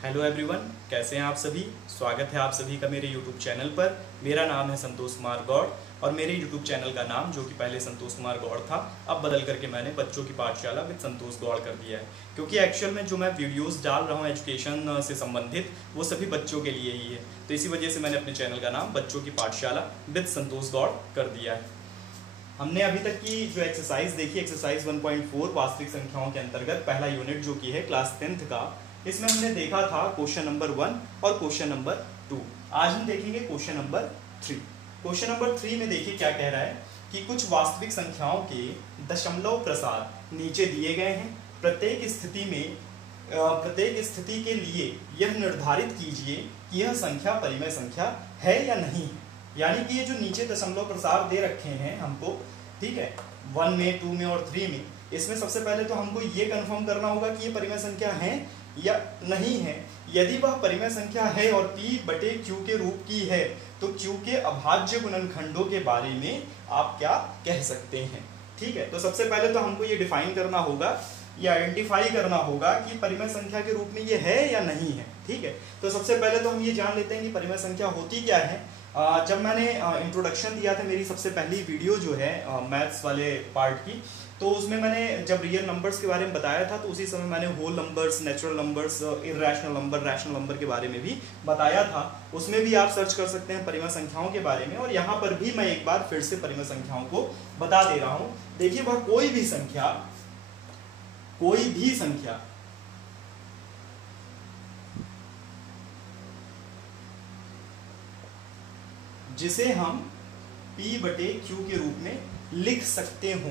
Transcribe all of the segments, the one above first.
Hello everyone, कैसे हैं आप सभी। स्वागत है आप सभी का मेरे यूट्यूब चैनल पर। मेरा नाम है संतोष कुमार गौड़ और मेरे यूट्यूब चैनल का नाम, जो कि पहले संतोष कुमार गौड़ था, अब बदल करके मैंने बच्चों की पाठशाला विद संतोष गौड़ कर दिया है। क्योंकि एक्चुअल में जो मैं वीडियोस डाल रहा हूँ एजुकेशन से संबंधित, वो सभी बच्चों के लिए ही है। तो इसी वजह से मैंने अपने चैनल का नाम बच्चों की पाठशाला विद संतोष गौड़ कर दिया है। हमने अभी तक की जो एक्सरसाइज देखी, एक्सरसाइज 1.4 वास्तविक संख्याओं के अंतर्गत पहला यूनिट जो कि है क्लास 10th का, इसमें हमने देखा था क्वेश्चन नंबर 1 और क्वेश्चन नंबर 2। आज हम देखेंगे क्वेश्चन नंबर 3। क्वेश्चन नंबर 3 में देखिए क्या कह रहा है कि कुछ वास्तविक संख्याओं के दशमलव प्रसार नीचे दिए गए हैं। प्रत्येक स्थिति के लिए यह निर्धारित कीजिए कि यह संख्या परिमेय संख्या है या नहीं है। यानी कि ये जो नीचे दशमलव प्रसार दे रखे हैं हमको, ठीक है, 1 में, 2 में और 3 में, इसमें सबसे पहले तो हमको ये कंफर्म करना होगा कि ये परिमेय संख्या है या नहीं है। यदि वह परिमेय संख्या है और P बटे Q के रूप की है, तो Q के अभाज्य गुणनखंडों के बारे में आप क्या कह सकते हैं। ठीक है, तो सबसे पहले तो हमको ये डिफाइन करना होगा, ये आइडेंटिफाई करना होगा कि परिमेय संख्या के रूप में ये है या नहीं है। ठीक है, तो सबसे पहले तो हम ये जान लेते हैं कि परिमेय संख्या होती क्या है। जब मैंने इंट्रोडक्शन दिया था, मेरी सबसे पहली वीडियो जो है मैथ्स वाले पार्ट की, तो उसमें मैंने जब रियल नंबर्स के बारे में बताया था, तो उसी समय मैंने whole numbers, natural numbers, irrational number, rational number के बारे में भी बताया था। उसमें भी आप सर्च कर सकते हैं परिमेय संख्याओं के बारे में। और यहाँ पर भी मैं एक बार फिर से परिमेय संख्याओं को बता दे रहा हूँ। देखिए, वह कोई भी संख्या जिसे हम P बटे Q के रूप में लिख सकते हो,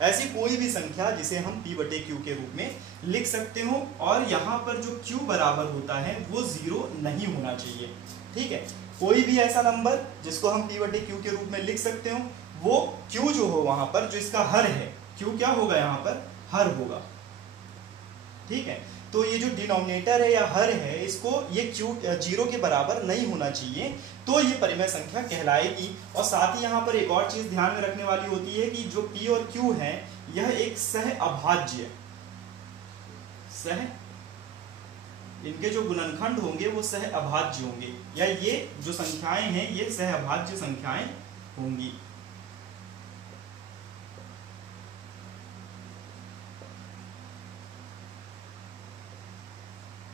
ऐसी कोई भी संख्या जिसे हम P बटे Q के रूप में लिख सकते हो, और यहाँ पर जो Q बराबर होता है वो 0 नहीं होना चाहिए। ठीक है, कोई भी ऐसा नंबर जिसको हम P बटे Q के रूप में लिख सकते हो, वो Q जो हो वहां पर, जो इसका हर है, Q क्या होगा, यहाँ पर हर होगा। ठीक है, तो ये जो डिनोमिनेटर है या हर है, इसको ये Q 0 के बराबर नहीं होना चाहिए, तो ये परिमेय संख्या कहलाएगी। और साथ ही यहाँ पर एक और चीज ध्यान में रखने वाली होती है कि जो P और Q है, यह एक इनके जो गुणनखंड होंगे वो सह अभाज्य होंगे, या ये जो संख्याएं हैं ये सह अभाज्य संख्याएं होंगी।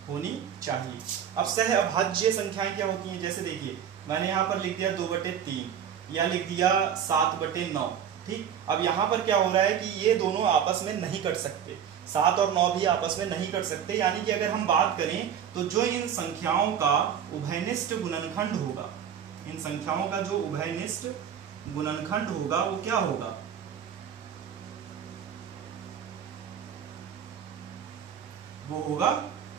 होनी चाहिए। अब सह अभाज्य संख्याएं क्या होती हैं, जैसे देखिए मैंने यहाँ पर लिख दिया 2/3 या लिख दिया 7/9। ठीक, अब यहाँ पर क्या हो रहा है कि ये दोनों आपस में नहीं कट सकते, 7 और 9 भी आपस में नहीं कट सकते। यानी कि अगर हम बात करें तो जो इन संख्याओं का उभयनिष्ठ गुणनखंड होगा, इन संख्याओं का जो उभयनिष्ठ गुणनखंड होगा वो क्या होगा, वो होगा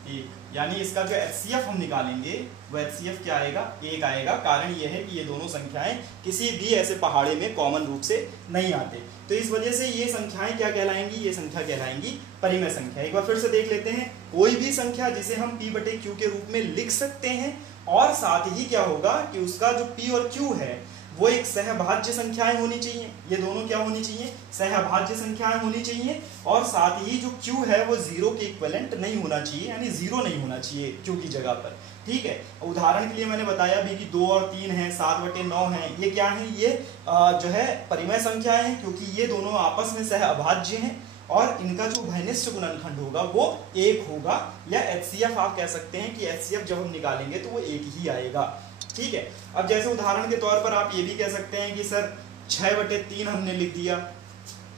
1। यानी इसका जो HCF हम निकालेंगे वो HCF क्या आएगा, 1 आएगा। कारण यह है कि ये दोनों संख्याएं किसी भी ऐसे पहाड़े में कॉमन रूप से नहीं आते, तो इस वजह से ये संख्याएं क्या कहलाएंगी, ये संख्या कहलाएंगी परिमेय संख्या। एक बार फिर से देख लेते हैं, कोई भी संख्या जिसे हम P बटे Q के रूप में लिख सकते हैं, और साथ ही क्या होगा कि उसका जो P और Q है वो एक सहअभाज्य संख्याएं होनी चाहिए। ये दोनों क्या होनी चाहिए, सहअभाज्य संख्याएं होनी चाहिए। और साथ ही जो Q है वो 0 के इक्विवेलेंट नहीं होना चाहिए, यानी 0 नहीं होना चाहिए Q की जगह पर। ठीक है, उदाहरण के लिए मैंने बताया भी कि 2 और 3 है, 7/9 है, ये क्या है, ये जो है परिमेय संख्याएं हैं, क्योंकि ये दोनों आपस में सहअभाज्य हैं और इनका जो उभयनिष्ठ गुणनखंड होगा वो 1 होगा, या HCF आप कह सकते हैं कि HCF जब हम निकालेंगे तो वो 1 ही आएगा। ठीक है, अब जैसे उदाहरण के तौर पर आप ये भी कह सकते हैं कि सर 6/3 हमने लिख दिया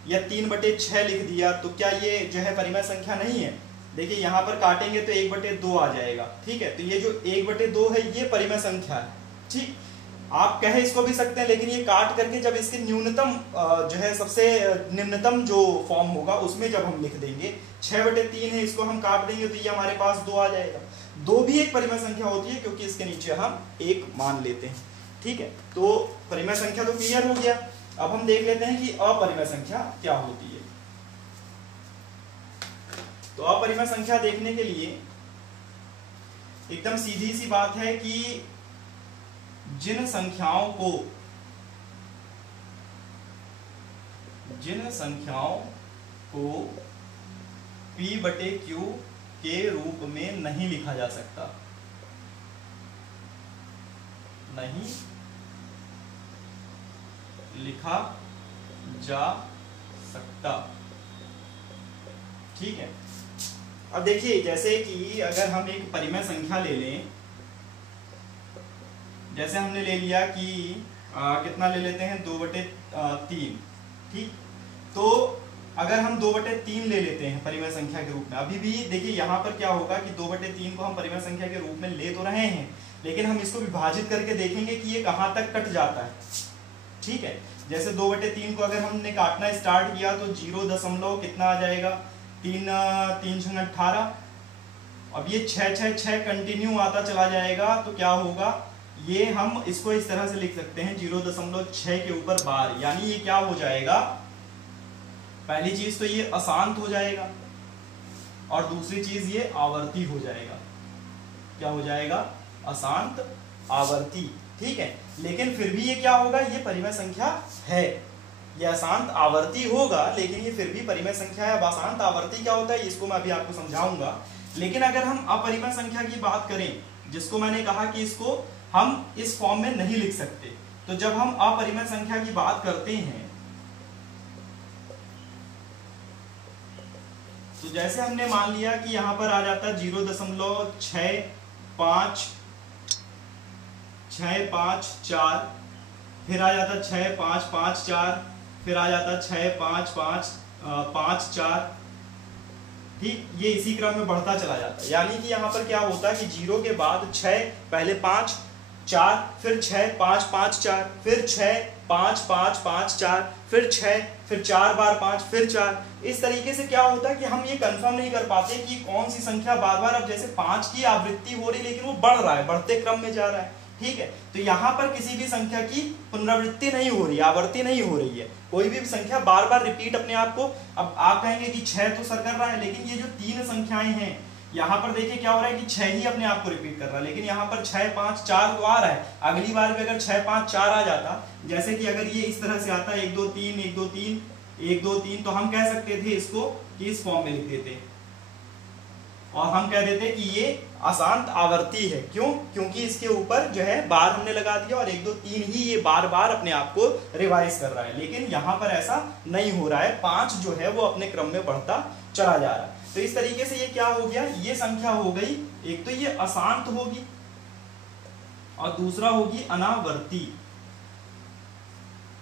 या 3/6 लिख दिया, तो क्या ये जो है परिमेय संख्या नहीं है। देखिए यहाँ पर काटेंगे तो 1/2 आ जाएगा। ठीक है, तो ये जो 1/2 है ये परिमेय संख्या है। ठीक, आप कहे इसको भी सकते हैं, लेकिन ये काट करके जब इसके न्यूनतम जो है सबसे निम्नतम जो फॉर्म होगा उसमें जब हम लिख देंगे, 6/3 है, इसको हम काट देंगे तो ये हमारे पास 2 आ जाएगा। 2 भी एक परिमेय संख्या होती है, क्योंकि इसके नीचे हम 1 मान लेते हैं। ठीक है, तो परिमेय संख्या तो क्लियर हो गया। अब हम देख लेते हैं कि अपरिमेय संख्या क्या होती है। तो अपरिमेय संख्या देखने के लिए एकदम सीधी सी बात है कि जिन संख्याओं को P/Q के रूप में नहीं लिखा जा सकता, नहीं लिखा जा सकता। ठीक है, अब देखिए जैसे कि अगर हम एक परिमेय संख्या ले लें, जैसे हमने ले लिया कि कितना ले लेते हैं 2/3। ठीक, तो अगर हम 2/3 ले लेते हैं परिमेय संख्या के रूप में, अभी भी देखिए यहाँ पर क्या होगा कि 2/3 को हम परिमेय संख्या के रूप में ले तो रहे हैं, लेकिन हम इसको विभाजित करके देखेंगे कि ये कहाँ तक कट जाता है। ठीक है, जैसे 2/3 को अगर हमने काटना स्टार्ट किया तो 0 कितना आ जाएगा 3 18। अब ये 6 कंटिन्यू आता चला जाएगा, तो क्या होगा, ये हम इसको इस तरह से लिख सकते हैं 0.6 के ऊपर बार, यानी ये क्या हो जाएगा, पहली चीज तो ये अशांत हो जाएगा और दूसरी चीज ये आवर्ती हो जाएगा। क्या हो जाएगा, अशांत आवर्ती। ठीक है, लेकिन फिर भी ये क्या होगा, ये परिमेय संख्या है, ये अशांत आवर्ती होगा, लेकिन ये फिर भी परिमेय संख्या है। अब अशांत आवर्ती क्या होता है इसको मैं अभी आपको समझाऊंगा। लेकिन अगर हम अपरिमेय संख्या की बात करें, जिसको मैंने कहा कि इसको हम इस फॉर्म में नहीं लिख सकते, तो जब हम अपरिमेय संख्या की बात करते हैं, तो जैसे हमने मान लिया कि यहां पर आ जाता 0.6554, फिर आ जाता 6554, फिर आ जाता 65554। ठीक, ये इसी क्रम में बढ़ता चला जाता है, यानी कि यहाँ पर क्या होता है कि 0 के बाद 6, पहले 5 4, फिर 6 5 5 4, फिर 6 5 5 5 4, फिर 6, फिर 4 बार 5, फिर 4। इस तरीके से क्या होता है कि हम ये कंफर्म नहीं कर पाते कि कौन सी संख्या बार बार, अब जैसे 5 की आवृत्ति हो रही लेकिन वो बढ़ रहा है, बढ़ते क्रम में जा रहा है। ठीक है, तो यहाँ पर किसी भी संख्या की पुनरावृत्ति नहीं हो रही, आवर्ती नहीं हो रही है, कोई भी संख्या बार बार रिपीट अपने आप को। अब आप कहेंगे कि 6 तो सर कर रहा है, लेकिन ये जो 3 संख्याएं हैं यहाँ पर देखिए क्या हो रहा है कि 6 ही अपने आप को रिपीट कर रहा है, लेकिन यहाँ पर 6 5 4 तो आ रहा है। अगली बार भी अगर 6 5 4 आ जाता, जैसे कि अगर ये इस तरह से आता 1 2 3 1 2 3 1 2 3, तो हम कह सकते थे इसको कि इस फॉर्म में लिख देते और हम कह देते कि ये अशांत आवर्ती है। क्यों? क्योंकि इसके ऊपर जो है बार हमने लगा दिया और 1 2 3 ही ये बार बार अपने आप को रिवाइज कर रहा है, लेकिन यहाँ पर ऐसा नहीं हो रहा है, 5 जो है वो अपने क्रम में बढ़ता चला जा रहा है। तो इस तरीके से ये क्या हो गया, ये संख्या हो गई, एक तो ये अशांत होगी और दूसरा होगी अनावर्ती।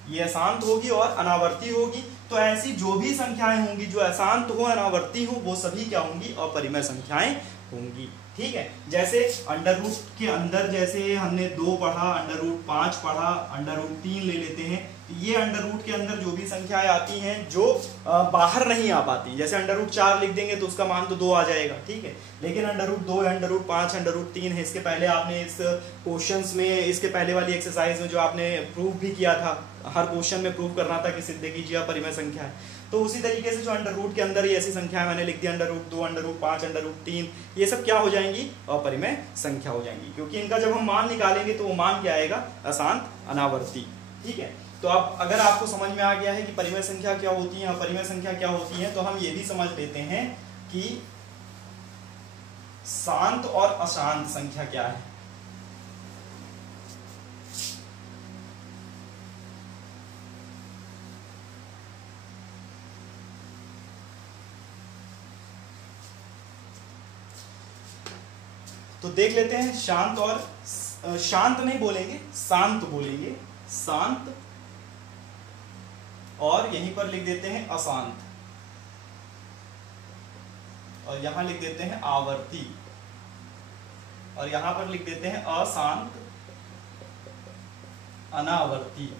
ये अशांत होगी और अनावर्ती होगी, तो ऐसी जो भी संख्याएं होंगी जो अशांत हो, अनावर्ती हो, वो सभी क्या होंगी, अपरिमेय संख्याएं होंगी। ठीक है, जैसे अंडर रूट के अंदर जैसे हमने 2 पढ़ा, अंडर रूट 5 पढ़ा, अंडर रूट 3 ले लेते हैं, तो ये अंडर रूट के अंदर जो भी संख्याएं आती हैं जो बाहर नहीं आ पाती, जैसे अंडर रूट 4 लिख देंगे तो उसका मान तो 2 आ जाएगा। ठीक है, लेकिन अंडर रूट 2 है, अंडर रूट 5, अंडर रूट 3 है, इसके पहले आपने इस क्वेश्चंस में, इसके पहले वाली एक्सरसाइज में जो आपने प्रूव भी किया था, हर क्वेश्चन में प्रूव करना था कि सिद्ध कीजिए अपरिमेय संख्या है, तो उसी तरीके से जो अंडर रूट के अंदर ही ऐसी संख्याएं मैंने लिख दी, under root 2, under root 5, under root 3, ये सब क्या हो जाएंगी, अपरिमेय संख्या हो जाएंगी, क्योंकि इनका जब हम मान निकालेंगे तो वो मान क्या आएगा, अशांत अनावर्ती। ठीक है, तो अब अगर आपको समझ में आ गया है कि परिमेय संख्या क्या होती है, अपरिमेय संख्या क्या होती है, तो हम ये भी समझ लेते हैं कि शांत और अशांत संख्या क्या है। तो देख लेते हैं, शांत और, शांत नहीं बोलेंगे, शांत बोलेंगे, शांत, और यहीं पर लिख देते हैं अशांत, और यहां लिख देते हैं आवर्ती, और यहां पर लिख देते हैं अशांत अनावर्ती।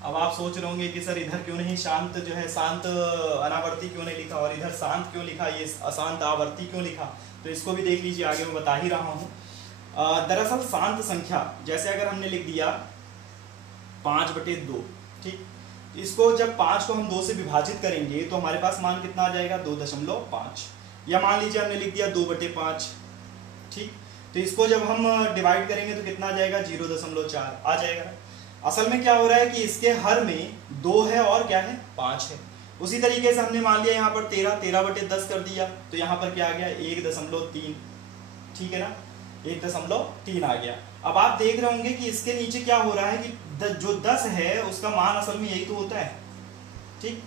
अब आप सोच रहे होंगे कि सर इधर क्यों नहीं शांत जो है, शांत अनावर्ती क्यों नहीं लिखा और इधर शांत क्यों लिखा, ये अशांत आवर्ती क्यों लिखा, तो इसको भी देख लीजिए, आगे मैं बता ही रहा हूं। दरअसल शांत संख्या, जैसे अगर हमने लिख दिया 5/2, ठीक, इसको जब 5 को हम 2 से विभाजित करेंगे तो हमारे पास मान कितना आ जाएगा, 2.5, या मान लीजिए हमने लिख दिया 2/5। ठीक, तो इसको जब हम डिवाइड करेंगे तो कितना आ जाएगा, 0.4 आ जाएगा। असल में क्या हो रहा है कि इसके हर में 2 है और क्या है, 5 है, उसी तरीके से हमने मान लिया यहाँ पर 13 कर दिया, तो यहाँ पर क्या आ गया 1.3, ठीक है ना, 1.3 आ गया। अब आप देख रहे होंगे कि इसके नीचे क्या हो रहा है कि जो 10 है उसका मान असल में यही तो होता है, ठीक।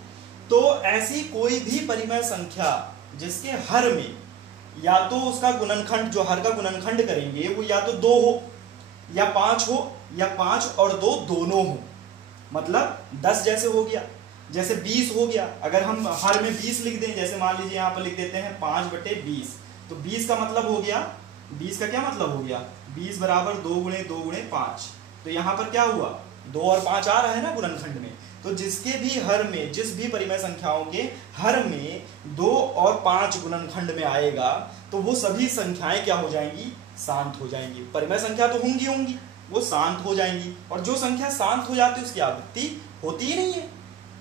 तो ऐसी कोई भी परिमेय संख्या जिसके हर में या तो उसका गुणनखंड, जो हर का गुणनखंड करेंगे वो या तो 2 हो या 5 हो या 5 और 2 दोनों हो, मतलब 10 जैसे हो गया, जैसे 20 हो गया। अगर हम हर में 20 लिख दें, जैसे मान लीजिए यहाँ पर लिख देते हैं 5/20, तो 20 का मतलब हो गया, 20 का क्या मतलब हो गया, 20 बराबर 2 गुणे 2 गुणे 5। तो यहाँ पर क्या हुआ, 2 और 5 आ रहा है ना गुणनखंड में। तो जिसके भी हर में, जिस भी परिमेय संख्याओं के हर में 2 और 5 गुणनखंड में आएगा, तो वो सभी संख्याएं क्या हो जाएंगी, शांत हो जाएंगी। परिमेय संख्या तो होंगी, वो शांत हो जाएंगी। और जो संख्या शांत हो जाती है उसकी आवृत्ति होती ही नहीं है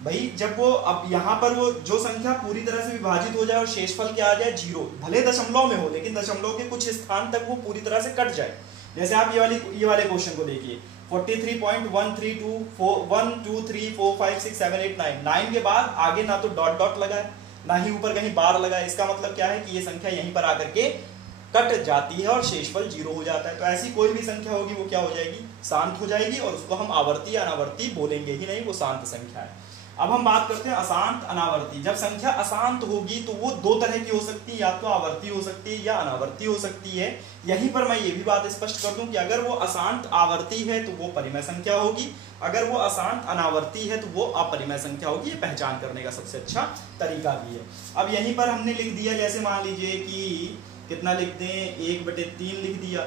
भाई। जब वो, अब यहाँ पर वो जो संख्या पूरी तरह से विभाजित हो जाए और शेषफल क्या आ जाए 0, भले दशमलव में हो लेकिन दशमलव के कुछ स्थान तक वो पूरी तरह से कट जाए। जैसे आप ये वाले क्वेश्चन को देखिए, 43.132 1 2 3 4 5 6 7 8 9, 9 के बाद आगे ना तो डॉट डॉट लगा है, ना ही ऊपर कहीं बार लगा है। इसका मतलब क्या है कि ये संख्या यहीं पर आकर के कट जाती है और शेषफल 0 हो जाता है। तो ऐसी कोई भी संख्या होगी वो क्या हो जाएगी, शांत हो जाएगी, और उसको हम आवर्ती या अनावर्ती बोलेंगे ही नहीं, वो शांत संख्या है। अब हम बात करते हैं अशांत अनावर्ती। जब संख्या अशांत होगी तो वो 2 तरह की हो सकती है, या तो आवर्ती हो सकती है या अनावर्ती हो सकती है। यहीं पर मैं ये भी बात स्पष्ट कर दूं कि अगर वो अशांत आवर्ती है तो वो परिमेय संख्या होगी, अगर वो अशांत अनावर्ती है तो वो अपरिमेय संख्या होगी। ये पहचान करने का सबसे अच्छा तरीका भी है। अब यहीं पर हमने लिख दिया, जैसे मान लीजिए कि कितना लिख दें, 1/3 लिख दिया।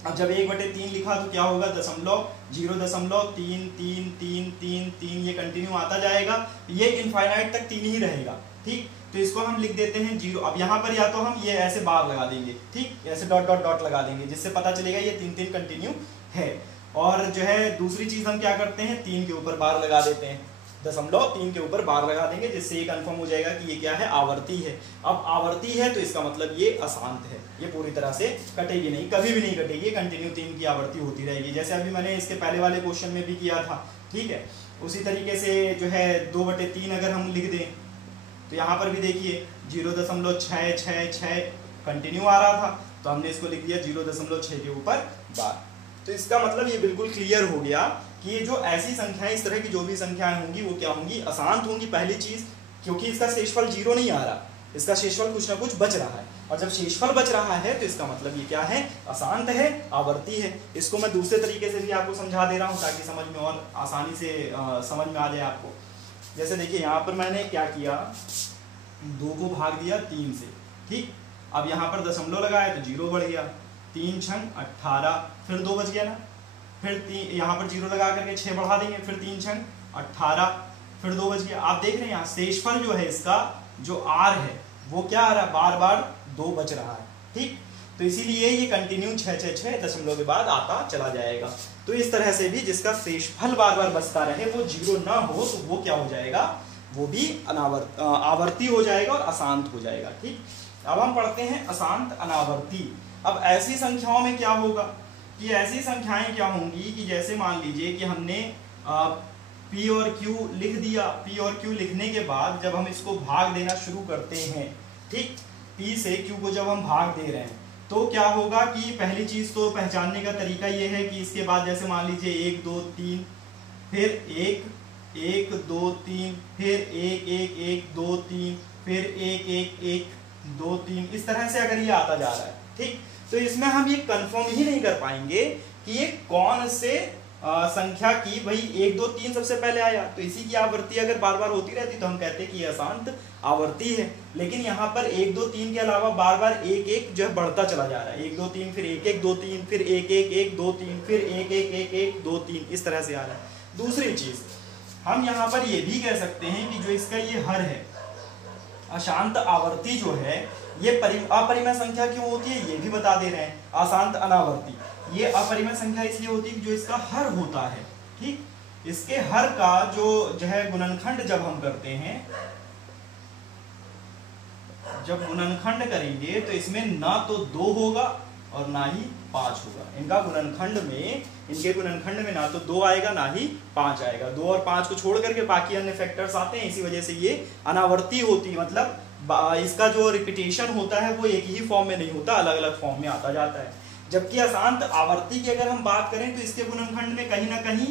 अब जब 1/3 लिखा तो क्या होगा, 0.33333 ये कंटिन्यू आता जाएगा, ये इनफाइनाइट तक 3 ही रहेगा, ठीक। तो इसको हम लिख देते हैं 0। अब यहाँ पर या तो हम ये ऐसे बार लगा देंगे, ठीक, ऐसे डॉट डॉट डॉट लगा देंगे, जिससे पता चलेगा ये 3 कंटिन्यू है। और जो है दूसरी चीज हम क्या करते हैं, 3 के ऊपर बार लगा देते हैं, 0.3 के ऊपर बार लगा देंगे, जिससे ये कंफर्म हो जाएगा कि ये क्या है, आवर्ती है। अब आवर्ती है तो इसका मतलब ये अशांत है, ये पूरी तरह से कटेगी नहीं, कभी भी नहीं कटेगी, कंटिन्यू 3 की आवर्ती होती रहेगी। जैसे अभी मैंने इसके पहले वाले क्वेश्चन में भी किया था, ठीक है। उसी तरीके से जो है 2/3 अगर हम लिख दें तो यहाँ पर भी देखिए 0.666 कंटिन्यू आ रहा था, तो हमने इसको लिख दिया 0.6 के ऊपर बार। तो इसका मतलब ये बिल्कुल क्लियर हो गया कि ये जो ऐसी संख्याएं, इस तरह की जो भी संख्याएं होंगी वो क्या होंगी, अशांत होंगी। पहली चीज, क्योंकि इसका शेषफल 0 नहीं आ रहा, इसका शेषफल कुछ ना कुछ बच रहा है, और जब शेषफल बच रहा है तो इसका मतलब ये क्या है, अशांत है, आवर्ती है। इसको मैं दूसरे तरीके से भी आपको समझा दे रहा हूँ ताकि समझ में और आसानी से समझ में आ जाए आपको। जैसे देखिए यहाँ पर मैंने क्या किया, 2 को भाग दिया 3 से, ठीक। अब यहाँ पर दशमलव लगाया तो 0 बढ़ गया, 3 छंग 18, फिर 2 बच गया ना, फिर यहाँ पर 0 लगा करके 6 बढ़ा देंगे, फिर 3 छंग 18, फिर 2 बच गया। आप देख रहे हैं यहाँ शेषफल जो है इसका, जो r है वो क्या आ रहा है, बार बार 2 बच रहा है, ठीक। तो इसीलिए ये कंटिन्यू 666 दशमलव के बाद आता चला जाएगा। तो इस तरह से भी जिसका शेषफल बार बार बचता रहे, वो 0 ना हो, तो वो क्या हो जाएगा, वो भी आवर्ती हो जाएगा और अशांत हो जाएगा, ठीक। अब हम पढ़ते हैं अशांत अनावर्ती। अब ऐसी संख्याओं में क्या होगा कि ऐसी संख्याएं क्या होंगी कि जैसे मान लीजिए कि हमने P और Q लिख दिया, P और Q लिखने के बाद जब हम इसको भाग देना शुरू करते हैं, ठीक, P से Q को जब हम भाग दे रहे हैं तो क्या होगा कि पहली चीज तो पहचानने का तरीका ये है कि इसके बाद जैसे मान लीजिए 1 2 3, फिर 1 1 2 3, फिर 1 1 1 2 3, फिर 1 1 1 2 3, इस तरह से अगर ये आता जा रहा है, ठीक। तो इसमें हम ये कंफर्म ही नहीं कर पाएंगे कि ये कौन से संख्या की भाई 1 2 3 सबसे पहले आया, तो इसी की आवृत्ति अगर बार बार होती रहती तो हम कहते हैं कि ये अशांत आवर्ती है। लेकिन यहाँ पर 1 2 3 के अलावा बार बार 1 1 जो है बढ़ता चला जा रहा है, 1 2 3, फिर 1 1 2 3, फिर 1 1 1 2 3, फिर 1 1 1 1 2 3, इस तरह से आ रहा है। दूसरी चीज हम यहाँ पर ये भी कह सकते हैं कि जो इसका ये हर है, अशांत आवर्ती जो है, ये अपरिमेय संख्या क्यों होती है ये भी बता दे रहे हैं। अशांत अनावर्ती ये अपरिमेय संख्या इसलिए होती है कि जो इसका हर होता है, ठीक, इसके हर का जो है गुणनखंड जब हम करते हैं, जब गुणनखंड करेंगे तो इसमें ना तो 2 होगा और ना ही 5 होगा। इनके गुणनखंड में ना तो 2 आएगा ना ही 5 आएगा। 2 और 5 को छोड़ करके बाकी अन्य फैक्टर्स आते हैं, इसी वजह से ये अनावर्ती होती, मतलब इसका जो रिपीटेशन होता है वो एक ही फॉर्म में नहीं होता, अलग अलग फॉर्म में आता जाता है। जबकि अशांत आवर्ती की अगर हम बात करें तो इसके गुणनखंड में कहीं ना कहीं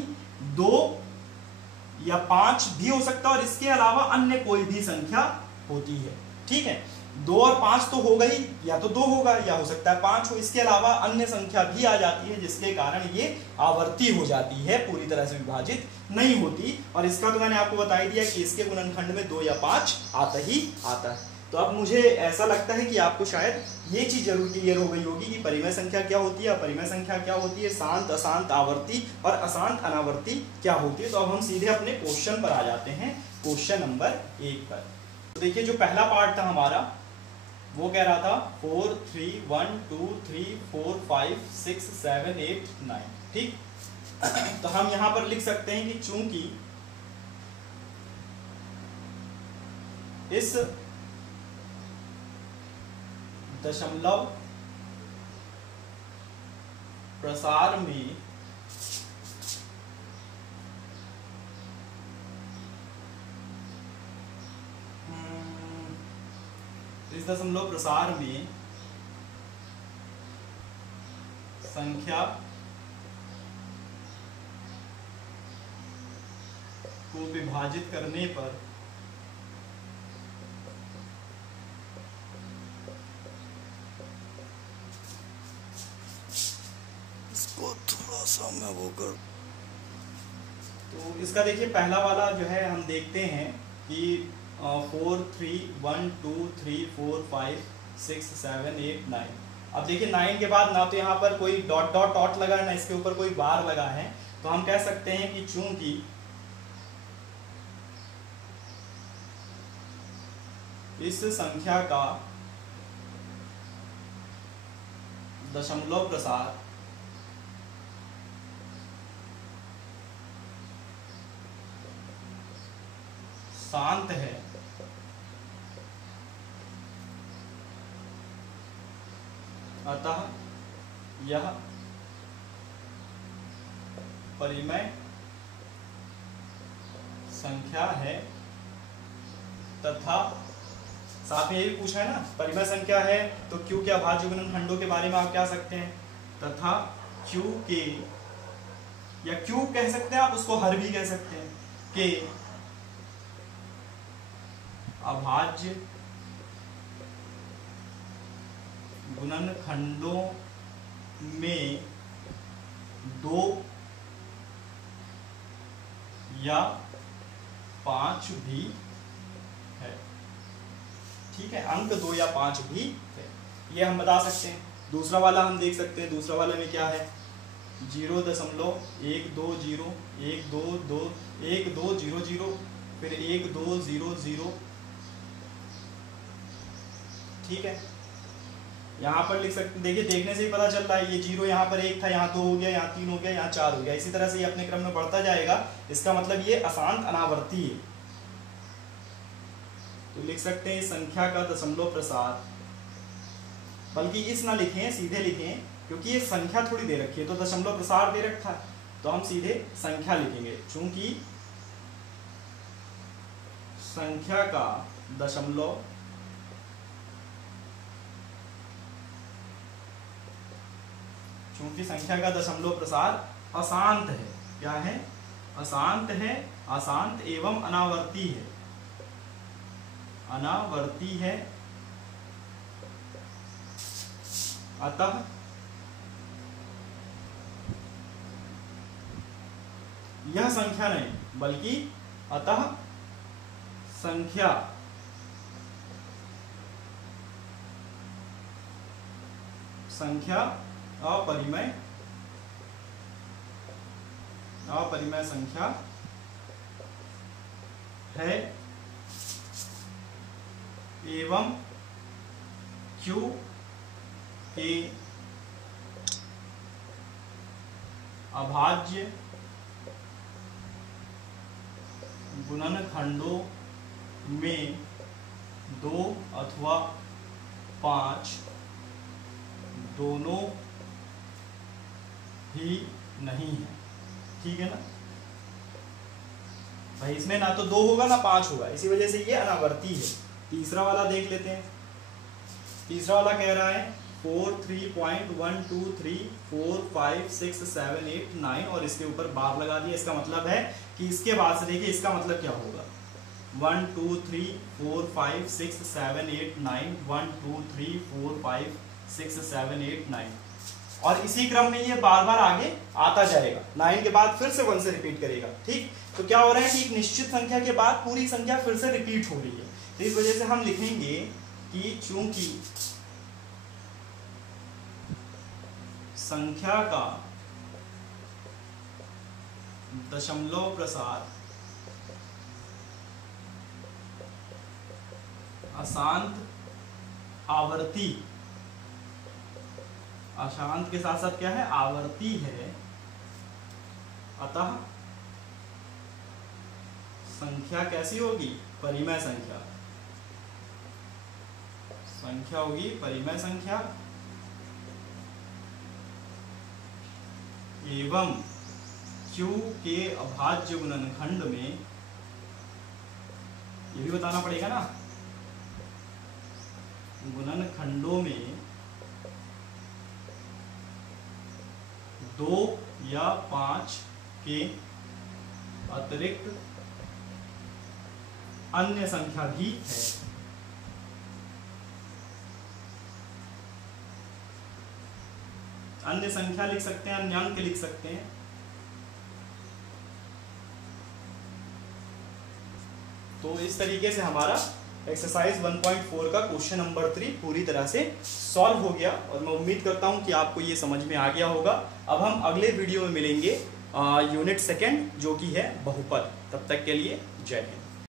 2 या 5 भी हो सकता है और इसके अलावा अन्य कोई भी संख्या होती है। ठीक है, 2 और 5 तो होगा ही, या तो 2 होगा या हो सकता है 5 हो, इसके अलावा अन्य संख्या भी आ जाती है जिसके कारण ये आवर्ती हो जाती है, पूरी तरह से विभाजित नहीं होती। और इसका तो मैंने आपको बता ही दिया कि इसके गुणनखंड में 2 या 5 आता ही आता है। तो अब मुझे ऐसा लगता है कि आपको शायद ये चीज जरूर क्लियर हो गई होगी कि परिमेय संख्या क्या होती है, अपरिमेय संख्या क्या होती है, शांत अशांत आवर्ती और अशांत अनावर्ती क्या होती है। तो अब हम सीधे अपने क्वेश्चन पर आ जाते हैं, क्वेश्चन नंबर 1 पर। तो देखिए जो पहला पार्ट था हमारा वो कह रहा था 4 3 1 2 3 4 5 6 7 8 9। ठीक, तो हम यहां पर लिख सकते हैं कि चूंकि इस दशमलव प्रसार में संख्या को विभाजित करने पर इसको थोड़ा सा मैं वो कर, तो इसका देखिए पहला वाला जो है हम देखते हैं कि 4 3 1 2 3 4 5 6 7 8 9। अब देखिए 9 के बाद ना तो यहाँ पर कोई डॉट डॉट डॉट लगा है ना इसके ऊपर कोई बार लगा है, तो हम कह सकते हैं कि चूंकि इस संख्या का दशमलव प्रसार शांत है, अतः यह परिमेय संख्या है तथा साथ में ये भी पूछा है ना परिमेय संख्या है तो Q के अभाज्य गुणनखंडों के बारे में आप क्या सकते हैं, तथा Q के, या Q कह सकते हैं आप, उसको हर भी कह सकते हैं, के अभाज्य गुणनखंडों में 2 या 5 भी है। ठीक है, अंक 2 या 5 भी है, ये हम बता सकते हैं। दूसरा वाला हम देख सकते हैं, दूसरा वाले में क्या है 0.120 1200 फिर 1200। ठीक है, यहाँ पर लिख सकते, देखिए देखने से ही पता चल रहा है ये 0 यहाँ पर 1 था, यहाँ 2 हो गया, यहाँ 3 हो गया, यहाँ 4 हो गया, इसी तरह से ये अपने क्रम में बढ़ता जाएगा। इसका मतलब ये अशांत अनावर्ती है। तो लिख सकते हैं इस संख्या का दशमलव प्रसार, बल्कि इस ना लिखें, सीधे लिखें, क्योंकि ये संख्या थोड़ी दे रखी है तो दशमलव प्रसार दे रखा है, तो हम सीधे संख्या लिखेंगे। चूंकि संख्या का दशमलव प्रसार अशांत है, क्या है, अशांत है, अशांत एवं अनावर्ती है, अनावर्ती है, अतः यह संख्या नहीं बल्कि अतः संख्या अपरिमेय संख्या है एवं Q के अभाज्य गुणनखंडों में 2 अथवा 5 दोनों ही नहीं है। ठीक है ना भाई, इसमें ना तो 2 होगा ना 5 होगा, इसी वजह से ये अनावर्ती है। तीसरा वाला देख लेते हैं। तीसरा वाला कह रहा है 4 3.1 2 3 4 5 6 7 8 9 और इसके ऊपर बार लगा दिया। इसका मतलब है कि इसके बाद से देखिए इसका मतलब क्या होगा, 1 2 3 4 5 6 7 8 9 1 2 3 4 5 6 7 8 9 और इसी क्रम में ये बार बार आगे आता जाएगा। 9 के बाद फिर से 1 से रिपीट करेगा। ठीक, तो क्या हो रहा है कि एक निश्चित संख्या के बाद पूरी संख्या फिर से रिपीट हो रही है। तो इस वजह से हम लिखेंगे कि चूंकि संख्या का दशमलव प्रसार अशांत आवर्ती, अशांत के साथ साथ क्या है, आवर्ती है, अतः संख्या कैसी होगी, परिमेय संख्या। संख्या होगी परिमेय संख्या एवं Q के अभाज्य गुणनखंड में, ये भी बताना पड़ेगा ना, गुणनखंडों में 2 या 5 के अतिरिक्त अन्य संख्या भी है। अन्य संख्या लिख सकते हैं, अन्य अंक लिख सकते हैं। तो इस तरीके से हमारा एक्सरसाइज 1.4 का क्वेश्चन नंबर 3 पूरी तरह से सॉल्व हो गया और मैं उम्मीद करता हूं कि आपको ये समझ में आ गया होगा। अब हम अगले वीडियो में मिलेंगे यूनिट 2 जो कि है बहुपद। तब तक के लिए जय हिंद।